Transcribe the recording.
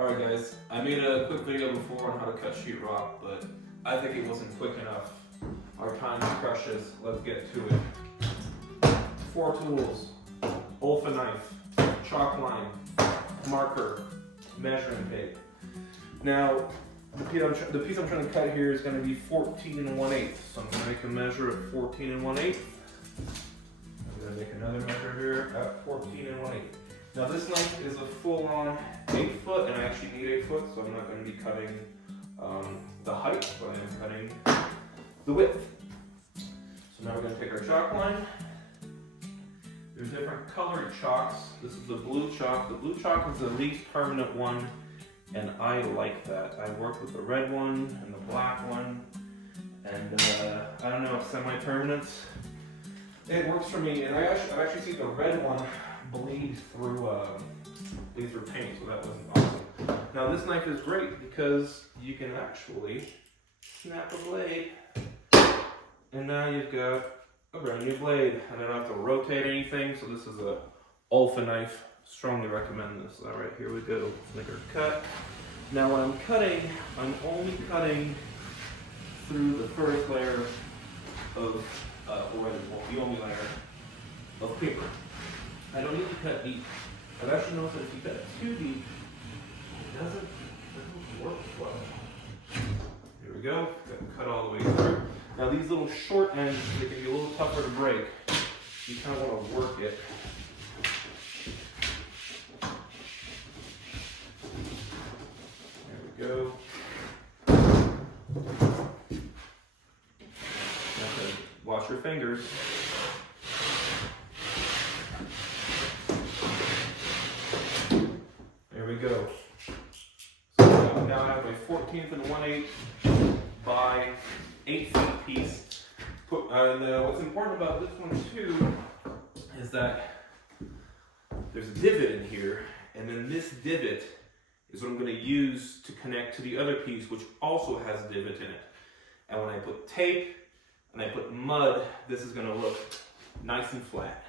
Alright guys, I made a quick video before on how to cut sheetrock, but I think it wasn't quick enough. Our time is precious, let's get to it. 4 tools: Olfa knife, chalk line, marker, measuring tape. Now, the piece I'm trying to cut here is going to be 14 1/8, so I'm going to make a measure of 14 1/8. I'm going to make another measure here at 14 1/8. Now this knife is a full-on 8 foot, and I actually need 8 foot, so I'm not going to be cutting the height, but I'm cutting the width. So now we're going to take our chalk line. There's different colored chalks. This is the blue chalk. The blue chalk is the least permanent one, and I like that. I work with the red one and the black one, and I don't know, semi-permanence. It works for me, and I've actually seen the red one bleed through paint, so that wasn't awesome. Now this knife is great because you can actually snap a blade, and now you've got a brand new blade. I don't have to rotate anything, so this is a Olfa knife. Strongly recommend this. All right, here we go. Make our cut. Now when I'm cutting, I'm only cutting through the first layer of, the only layer of paper. I don't need to cut deep. I've actually noticed that if you cut too deep, it doesn't work well. Here we go. Cut all the way through. Now these little short ends, they can be a little tougher to break. You kind of want to work it. There we go. Okay. Wash your fingers. There we go. So now I have a 14th and 1/8 by 8 feet piece. What's important about this one too is that there's a divot in here, and then this divot is what I'm going to use to connect to the other piece, which also has a divot in it. And when I put tape and I put mud, this is going to look nice and flat.